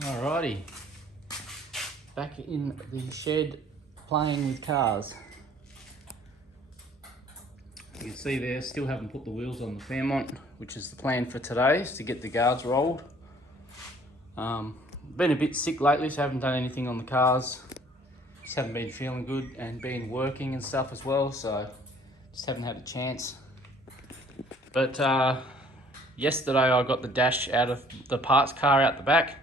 Alrighty, back in the shed playing with cars. You can see there, still haven't put the wheels on the Fairmont, which is the plan for today, is to get the guards rolled. Been a bit sick lately, so I haven't done anything on the cars. Just haven't been feeling good and been working and stuff as well, so just haven't had a chance. But yesterday I got the dash out of the parts car out the back.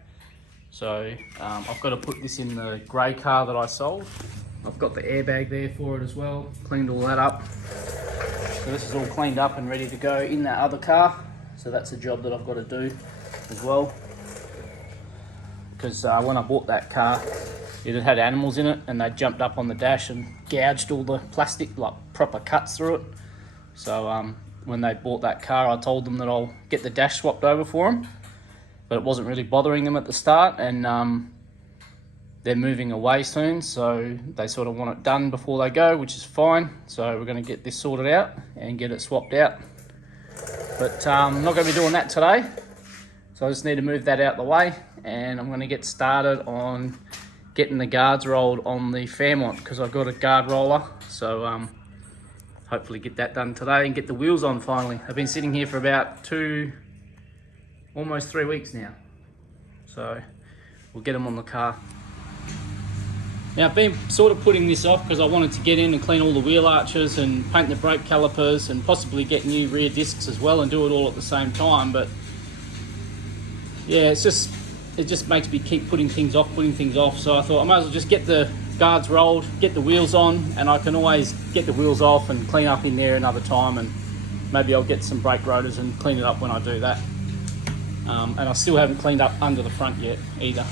So I've got to put this in the grey car that I sold. I've got the airbag there for it as well, cleaned all that up. So this is all cleaned up and ready to go in that other car. So that's a job that I've got to do as well. Because when I bought that car, it had animals in it and they jumped up on the dash and gouged all the plastic, like proper cuts through it. So when they bought that car, I told them that I'll get the dash swapped over for them. But it wasn't really bothering them at the start, and they're moving away soon, so they sort of want it done before they go, which is fine. So we're going to get this sorted out and get it swapped out. But I'm not going to be doing that today, so I just need to move that out the way, and I'm going to get started on getting the guards rolled on the Fairmont, because I've got a guard roller. So hopefully get that done today and get the wheels on finally. I've been sitting here for about almost 3 weeks now, so we'll get them on the car. Now I've been sort of putting this off because I wanted to get in and clean all the wheel arches and paint the brake calipers and possibly get new rear discs as well and do it all at the same time. But yeah, it just makes me keep putting things off. So I thought I might as well just get the guards rolled, get the wheels on, and I can always get the wheels off and clean up in there another time, and maybe I'll get some brake rotors and clean it up when I do that. And I still haven't cleaned up under the front yet either.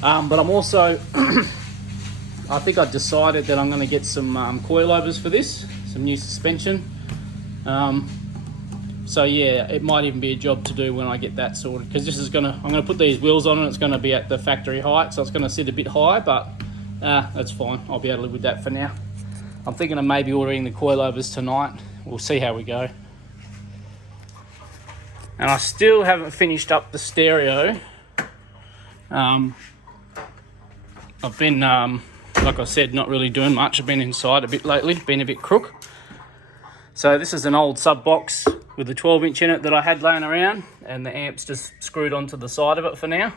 But I'm also, I think I've decided that I'm going to get some coilovers for this, some new suspension. So yeah, it might even be a job to do when I get that sorted, because I'm going to put these wheels on and it's going to be at the factory height, so it's going to sit a bit high, but that's fine. I'll be able to live with that for now. I'm thinking of maybe ordering the coilovers tonight. We'll see how we go. And I still haven't finished up the stereo. I've been, like I said, not really doing much. I've been inside a bit lately, been a bit crook. So this is an old sub box with a 12-inch in it that I had laying around, and the amp's just screwed onto the side of it for now.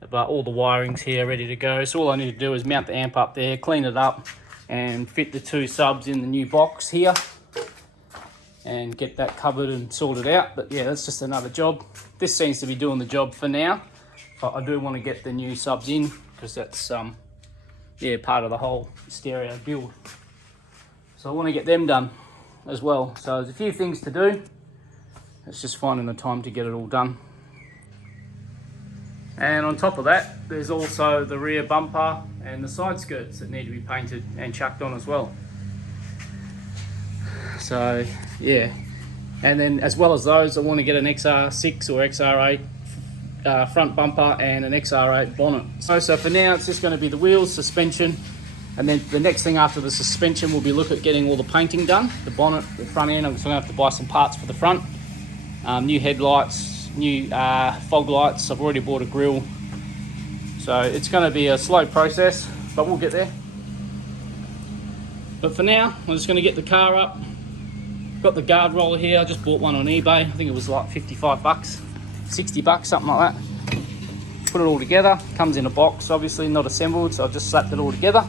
But all the wiring's here ready to go. So all I need to do is mount the amp up there, clean it up, and fit the two subs in the new box here, and get that covered and sorted out. But yeah, that's just another job. This seems to be doing the job for now, but I do want to get the new subs in, because that's yeah, part of the whole stereo build. So I want to get them done as well. So there's a few things to do. It's just finding the time to get it all done. And on top of that, there's also the rear bumper and the side skirts that need to be painted and chucked on as well. So yeah, and then as well as those, I want to get an XR6 or XR8 front bumper and an XR8 bonnet. So for now, it's just going to be the wheels, suspension, and then the next thing after the suspension will be look at getting all the painting done. The bonnet, the front end, I'm just going to have to buy some parts for the front. New headlights, new fog lights. I've already bought a grille. So it's going to be a slow process, but we'll get there. But for now, I'm just going to get the car up. Got the guard roller here. I just bought one on eBay. I think it was like 55 bucks, 60 bucks, something like that. Put it all together. Comes in a box, obviously not assembled, so I've just slapped it all together.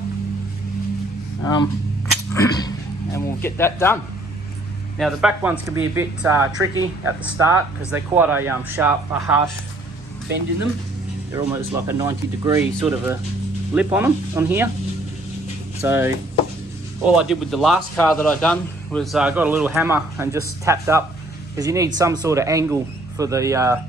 And we'll get that done. Now the back ones can be a bit tricky at the start, because they're quite a harsh bend in them. They're almost like a 90-degree sort of a lip on them on here. So all I did with the last car that I done was I got a little hammer and just tapped up, because you need some sort of angle for the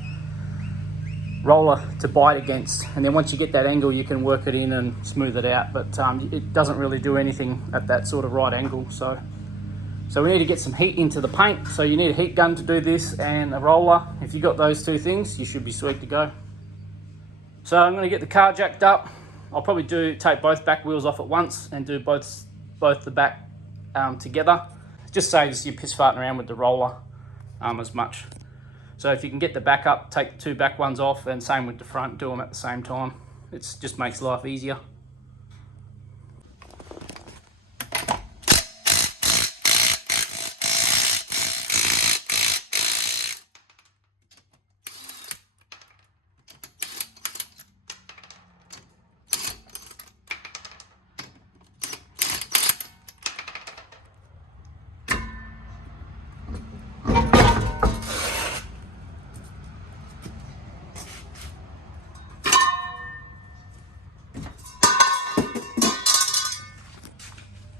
roller to bite against, and then once you get that angle you can work it in and smooth it out, but it doesn't really do anything at that sort of right angle. So we need to get some heat into the paint, so you need a heat gun to do this and a roller. If you got those two things, you should be sweet to go. So I'm going to get the car jacked up. I'll probably take both back wheels off at once and do both the back together. Just saves you piss farting around with the roller as much. So So if you can get the back up, take the 2 back ones off, and same with the front, do them at the same time. It just makes life easier.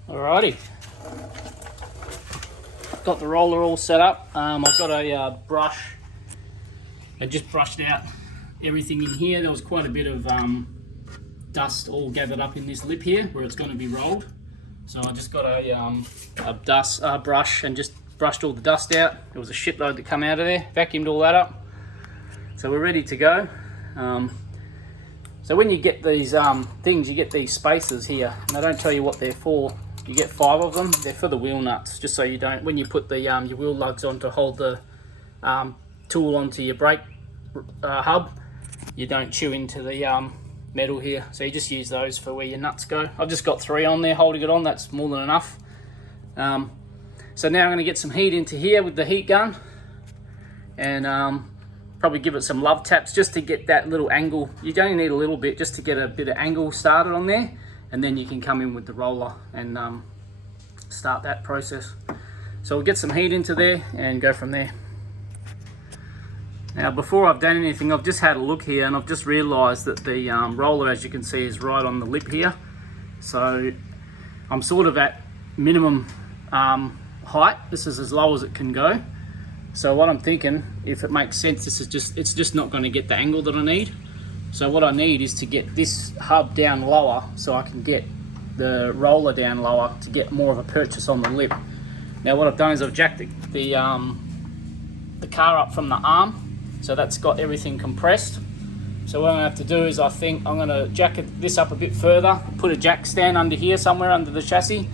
Alrighty, got the roller all set up. I've got a brush. I just brushed out everything in here. There was quite a bit of dust all gathered up in this lip here where it's going to be rolled. So I just got a brush and just brushed all the dust out. There was a shitload that come out of there, vacuumed all that up. So we're ready to go. So when you get these things, you get these spacers here, and they don't tell you what they're for. You get 5 of them. They're for the wheel nuts, just so you don't, when you put the your wheel lugs on to hold the tool onto your brake hub, you don't chew into the metal here. So you just use those for where your nuts go. I've just got 3 on there holding it on. That's more than enough. So now I'm going to get some heat into here with the heat gun, and probably give it some love taps just to get that little angle. You only need a little bit just to get a bit of angle started on there, and then you can come in with the roller and start that process. So we'll get some heat into there and go from there. Now before I've done anything, I've just had a look here and I've just realised that the roller, as you can see, is right on the lip here. So I'm sort of at minimum height. This is as low as it can go. So what I'm thinking, if it makes sense, it's just not going to get the angle that I need. So what I need is to get this hub down lower so I can get the roller down lower to get more of a purchase on the lip. Now what I've done is I've jacked the car up from the arm, so that's got everything compressed. So what I'm going to have to do is I think I'm going to jack this up a bit further, put a jack stand under here somewhere under the chassis,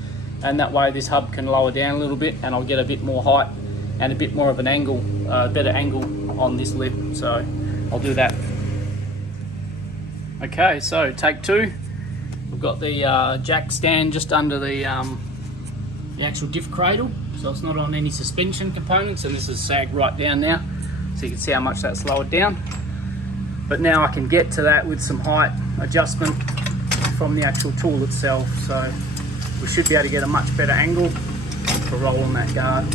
and that way this hub can lower down a little bit and I'll get a bit more height and a bit more of an angle, better angle on this lip. So I'll do that. Okay, so take 2. We've got the jack stand just under the actual diff cradle, so it's not on any suspension components, and this is sagged right down now, so you can see how much that's lowered down. But now I can get to that with some height adjustment from the actual tool itself, so we should be able to get a much better angle for rolling that guard.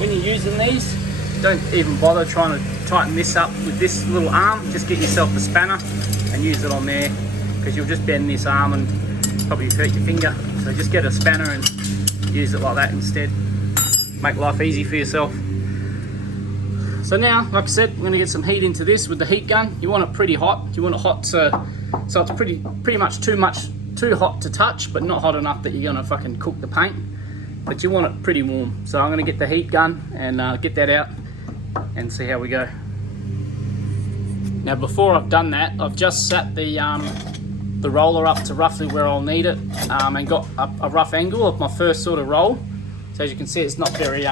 When you're using these, don't even bother trying to tighten this up with this little arm. Just get yourself a spanner and use it on there, because you'll just bend this arm and probably hurt your finger. So just get a spanner and use it like that instead. Make life easy for yourself. So now, like I said, we're going to get some heat into this with the heat gun. You want it pretty hot. You want it hot so it's pretty much too hot to touch, but not hot enough that you're going to fucking cook the paint. But you want it pretty warm. So I'm going to get the heat gun and get that out and see how we go. Now before I've done that, I've just set the roller up to roughly where I'll need it, and got a rough angle of my first sort of roll. So as you can see, it's not very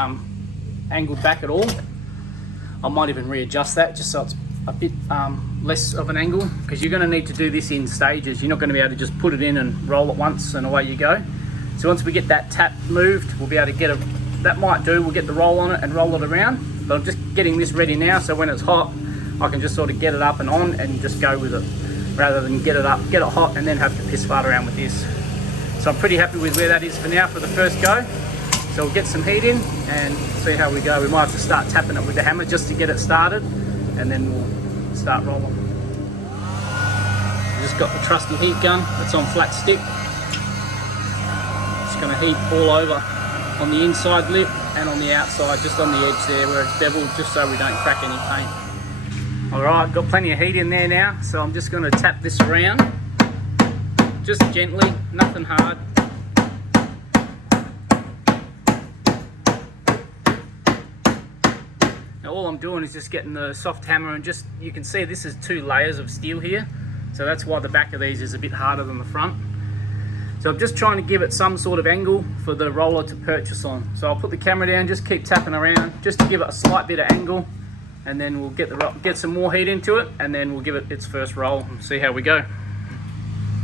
angled back at all. I might even readjust that just so it's a bit less of an angle, because you're going to need to do this in stages. You're not going to be able to just put it in and roll it once and away you go. So once we get that tap moved, we'll be able to get that might do, we'll get the roll on it and roll it around. But I'm just getting this ready now, so when it's hot, I can just sort of get it up and on and just go with it, rather than get it hot and then have to piss fart around with this. So I'm pretty happy with where that is for now for the first go. So we'll get some heat in and see how we go. We might have to start tapping it with the hammer just to get it started, and then we'll start rolling. Just got the trusty heat gun, it's on flat stick. It's going to heat all over on the inside lip and on the outside, just on the edge there where it's beveled, just so we don't crack any paint. Alright, got plenty of heat in there now, so I'm just going to tap this around, just gently, nothing hard. Now all I'm doing is just getting the soft hammer, and just, you can see this is 2 layers of steel here, so that's why the back of these is a bit harder than the front. So I'm just trying to give it some sort of angle for the roller to purchase on. So I'll put the camera down, just keep tapping around, just to give it a slight bit of angle, and then we'll get some more heat into it, and then we'll give it its first roll and see how we go.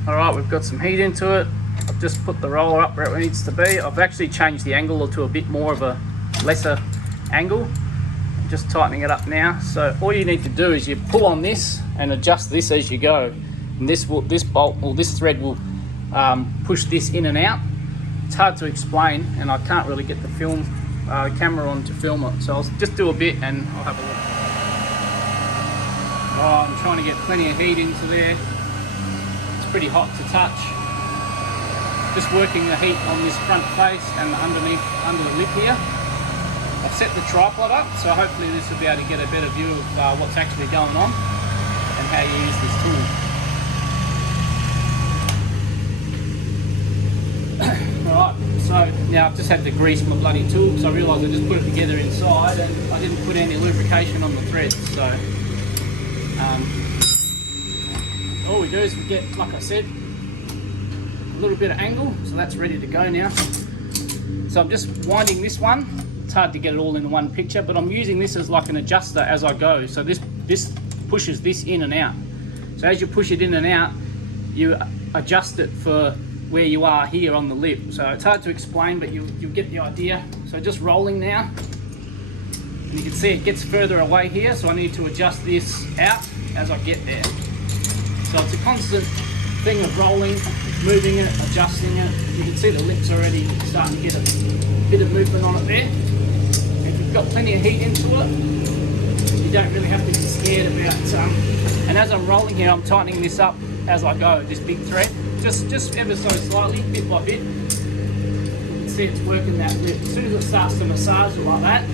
All right, we've got some heat into it. I've just put the roller up where it needs to be. I've actually changed the angle to a bit more of a lesser angle. I'm just tightening it up now. So all you need to do is you pull on this and adjust this as you go. And this bolt or this thread will push this in and out. It's hard to explain, and I can't really get the camera on to film it. So I'll just do a bit and I'll have a look. Oh, I'm trying to get plenty of heat into there. It's pretty hot to touch. Just working the heat on this front face and under the lip here. I've set the tripod up, so hopefully this will be able to get a better view of what's actually going on and how you use this tool. Alright, so now I've just had to grease my bloody tool because I realised I just put it together inside and I didn't put any lubrication on the threads. So all we do is we get, like I said, a little bit of angle, so that's ready to go now. So I'm just winding this one. It's hard to get it all in one picture, but I'm using this as like an adjuster as I go. So this pushes this in and out. So as you push it in and out, you adjust it for where you are here on the lip. So it's hard to explain, but you get the idea. So just rolling now, and you can see it gets further away here, so I need to adjust this out as I get there. So it's a constant thing of rolling, moving it, adjusting it. You can see the lip's already starting to get a bit of movement on it there. If you've got plenty of heat into it, you don't really have to be scared about, and as I'm rolling here, I'm tightening this up as I go, this big thread, just ever so slightly, bit by bit. You can see it's working that lip. As soon as it starts to massage it like that,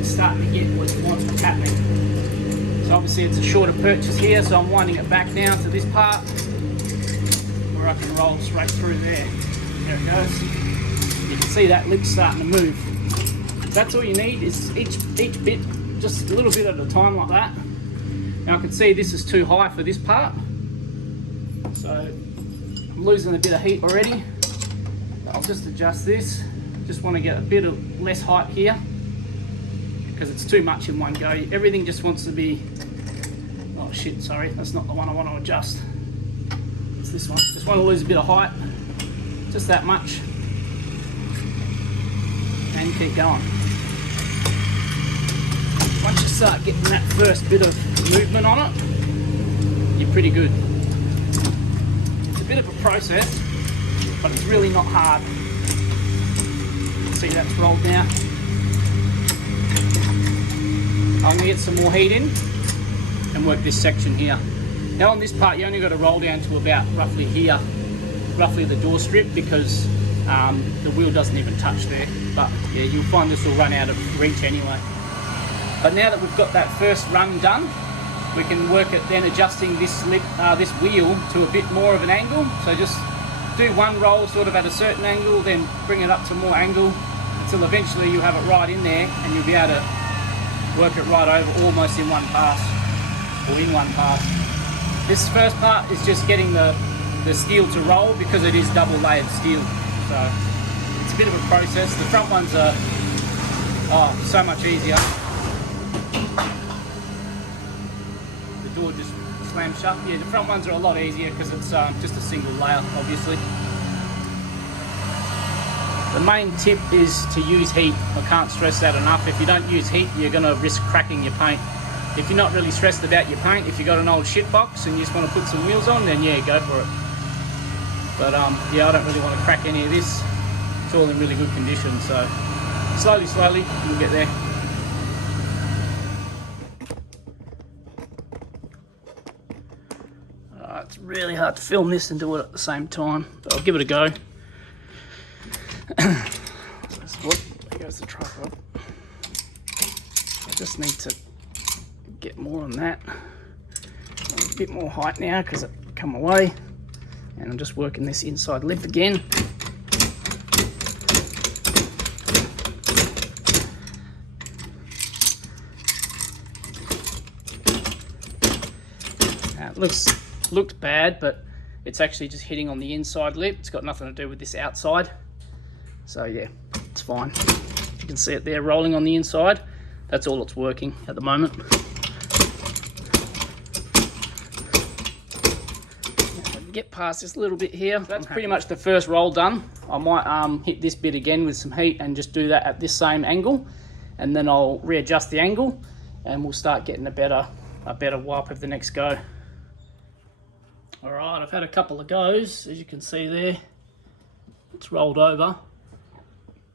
it's starting to get what you want happening. So obviously it's a shorter purchase here, so I'm winding it back now to this part where I can roll straight through there. There it goes. You can see that lip starting to move. That's all you need, is each bit, just a little bit at a time like that. Now I can see this is too high for this part, so I'm losing a bit of heat already. I'll just adjust this. Just want to get a bit of less height here because it's too much in one go. Everything just wants to be, oh shit, sorry, that's not the one I want to adjust. It's this one. Just want to lose a bit of height, just that much, and keep going. Once you start getting that first bit of movement on it, you're pretty good. It's a bit of a process, but it's really not hard. See, that's rolled now. I'm going to get some more heat in and work this section here. Now on this part, you only got to roll down to about roughly here, roughly the door strip, because the wheel doesn't even touch there. But yeah, you'll find this will run out of reach anyway. But now that we've got that first run done, we can work at then adjusting this wheel to a bit more of an angle. So just do one roll sort of at a certain angle, then bring it up to more angle until eventually you have it right in there and you'll be able to work it right over almost in one pass, or in one pass. This first part is just getting the steel to roll because it is double layered steel. So it's a bit of a process. The front ones are so much easier. The door just slams shut. Yeah, the front ones are a lot easier because it's just a single layer, obviously. The main tip is to use heat. I can't stress that enough. If you don't use heat, you're going to risk cracking your paint. If you're not really stressed about your paint, if you've got an old shit box and you just want to put some wheels on, then yeah, go for it. But yeah, I don't really want to crack any of this. It's all in really good condition, so slowly, we'll get there. It's really hard to film this and do it at the same time, but I'll give it a go. There goes the tripod. I just need to get more on that. A bit more height now because it come away. And I'm just working this inside lip again. Now it looks bad, but it's actually just hitting on the inside lip. It's got nothing to do with this outside. So yeah, it's fine. You can see it there rolling on the inside. That's all it's working at the moment. Get past this little bit here. That's pretty much the first roll done. I might hit this bit again with some heat and just do that at this same angle, and then I'll readjust the angle and we'll start getting a better wipe of the next go. All right, I've had a couple of goes, as you can see there. It's rolled over,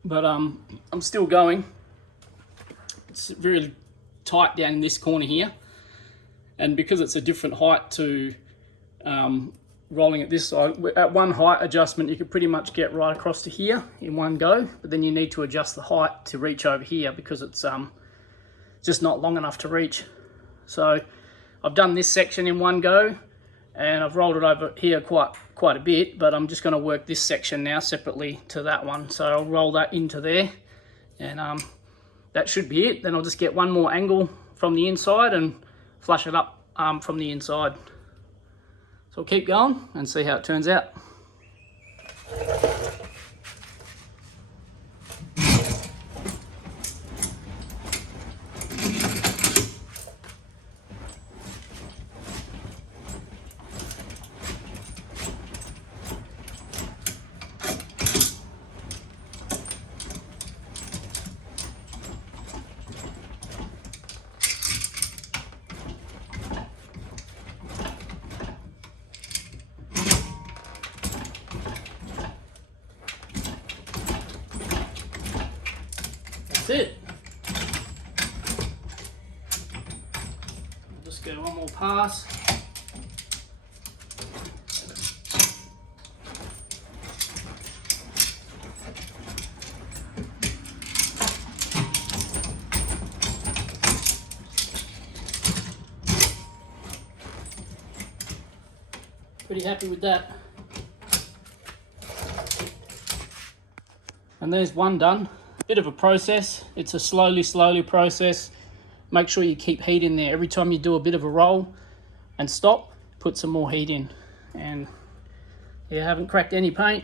but I'm still going. It's really tight down in this corner here, and because it's a different height to rolling at this side, at one height adjustment you could pretty much get right across to here in one go, but then you need to adjust the height to reach over here because it's just not long enough to reach. So I've done this section in one go and I've rolled it over here quite a bit, but I'm just going to work this section now separately to that one. So I'll roll that into there, and that should be it. Then I'll just get one more angle from the inside and flush it up from the inside. So I'll keep going and see how it turns out. That's it. I'll just go one more pass. Pretty happy with that. And there's one done. Bit of a process. It's a slowly process. Make sure you keep heat in there. Every time you do a bit of a roll and stop, put some more heat in. And yeah, I haven't cracked any paint.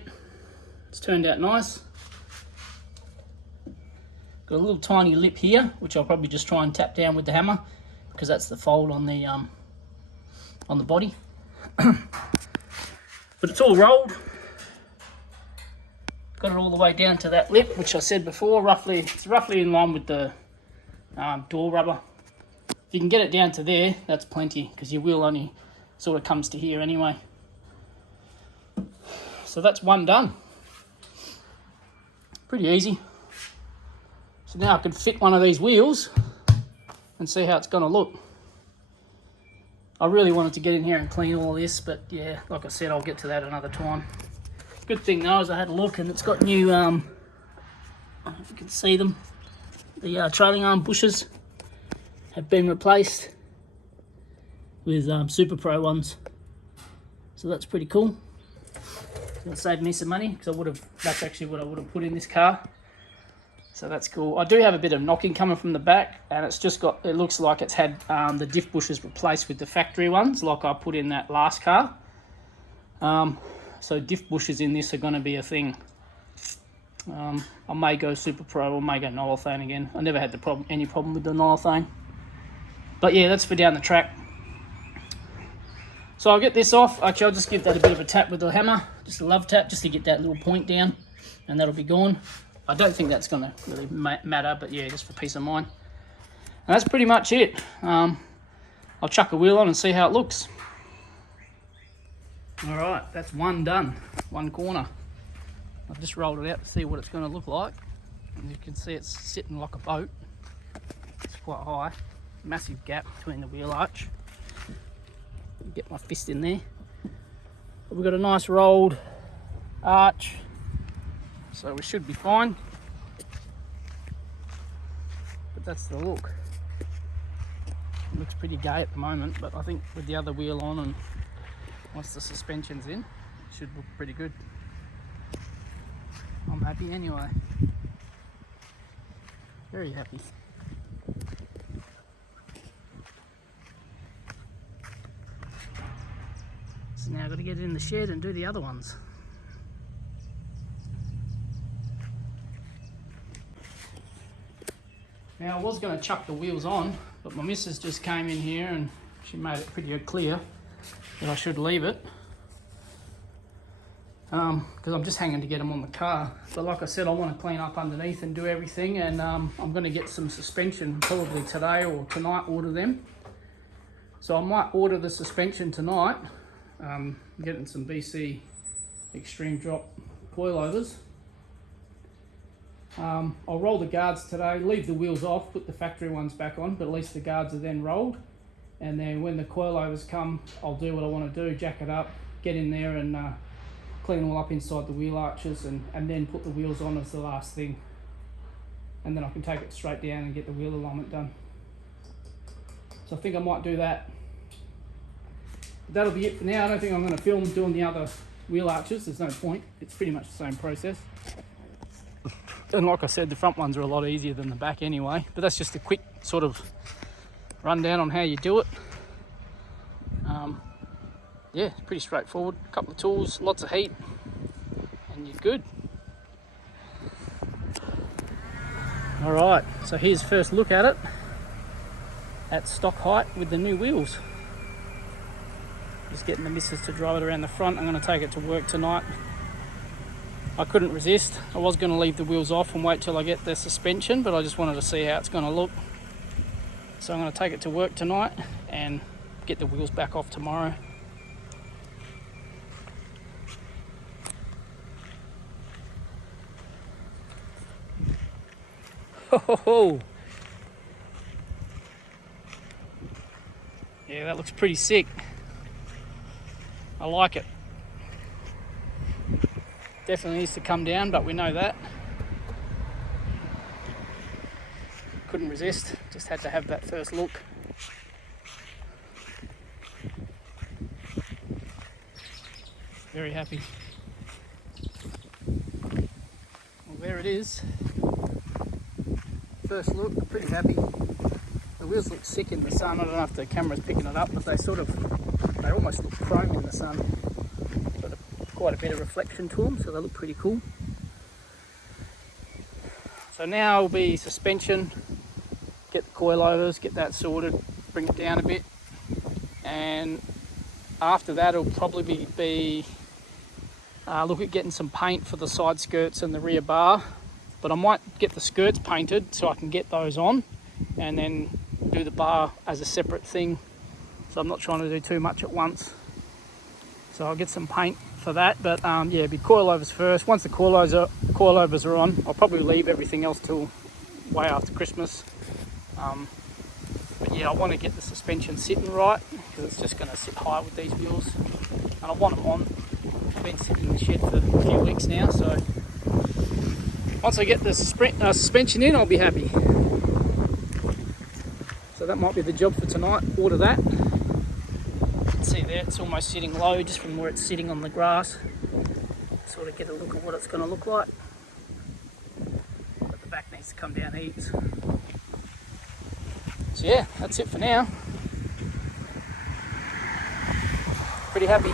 It's turned out nice. Got a little tiny lip here, which I'll probably just try and tap down with the hammer because that's the fold on the body. But it's all rolled. Got it all the way down to that lip, which I said before, it's roughly in line with the door rubber. If you can get it down to there, that's plenty, because your wheel only sort of comes to here anyway. So that's one done. Pretty easy. So now I can fit one of these wheels and see how it's going to look. I really wanted to get in here and clean all this, but yeah, like I said, I'll get to that another time. Good thing though is I had a look and it's got new, I don't know if you can see them, the trailing arm bushes have been replaced with Super Pro ones. So that's pretty cool. It'll save me some money because that's actually what I would have put in this car. So that's cool. I do have a bit of knocking coming from the back, and it's just got, it looks like it's had the diff bushes replaced with the factory ones like I put in that last car. So diff bushes in this are going to be a thing. I may go Super Pro or may go Nolothane again. I never had any problem with the Nolothane. But yeah, that's for down the track. So I'll get this off. Actually, I'll just give that a bit of a tap with the hammer. Just a love tap, just to get that little point down. And that'll be gone. I don't think that's going to really matter, but yeah, just for peace of mind. And that's pretty much it. I'll chuck a wheel on and see how it looks. All right, that's one done, one corner. I've just rolled it out to see what it's going to look like. As you can see, it's sitting like a boat. It's quite high, massive gap between the wheel arch. Get my fist in there. But we've got a nice rolled arch, so we should be fine. But that's the look. It looks pretty gay at the moment, but I think with the other wheel on and once the suspension's in, it should look pretty good. I'm happy anyway. Very happy. So now I've got to get it in the shed and do the other ones. Now I was going to chuck the wheels on, but my missus just came in here and she made it pretty clear that I should leave it. Because I'm just hanging to get them on the car. But like I said, I want to clean up underneath and do everything, and I'm going to get some suspension probably today or tonight, order them. So I might order the suspension tonight. I'm getting some BC extreme drop coilovers. I'll roll the guards today, leave the wheels off, put the factory ones back on, but at least the guards are then rolled. And then when the coilovers come, I'll do what I want to do, jack it up, get in there and clean all up inside the wheel arches, and then put the wheels on as the last thing. And then I can take it straight down and get the wheel alignment done. So I think I might do that. But that'll be it for now. I don't think I'm going to film doing the other wheel arches. There's no point. It's pretty much the same process. And like I said, the front ones are a lot easier than the back anyway. But that's just a quick sort of rundown on how you do it. Yeah, it's pretty straightforward. A couple of tools, lots of heat, and you're good. All right, so here's first look at it at stock height with the new wheels. Just getting the missus to drive it around the front. I'm going to take it to work tonight. I couldn't resist. I was going to leave the wheels off and wait till I get the suspension, but I just wanted to see how it's going to look. So I'm going to take it to work tonight and get the wheels back off tomorrow. Oh, yeah, that looks pretty sick. I like it. Definitely needs to come down, but we know that. Couldn't resist, just had to have that first look. Very happy. Well, there it is. First look, pretty happy. The wheels look sick in the sun. I don't know if the camera's picking it up, but they almost look chrome in the sun. Got quite a bit of reflection to them, so they look pretty cool. So now will be suspension, get the coilovers, get that sorted, bring it down a bit, and after that it'll probably be look at getting some paint for the side skirts and the rear bar. But I might get the skirts painted so I can get those on and then do the bar as a separate thing. So I'm not trying to do too much at once. So I'll get some paint for that. But yeah, it'll be coilovers first. Once the coilovers are on, I'll probably leave everything else till way after Christmas. But yeah, I want to get the suspension sitting right because it's just going to sit high with these wheels. And I want them on. I've been sitting in the shed for a few weeks now, so once I get the suspension in, I'll be happy. So that might be the job for tonight, order that. You can see there, it's almost sitting low just from where it's sitting on the grass. Sort of get a look at what it's going to look like. But the back needs to come down heaps. So yeah, that's it for now. Pretty happy.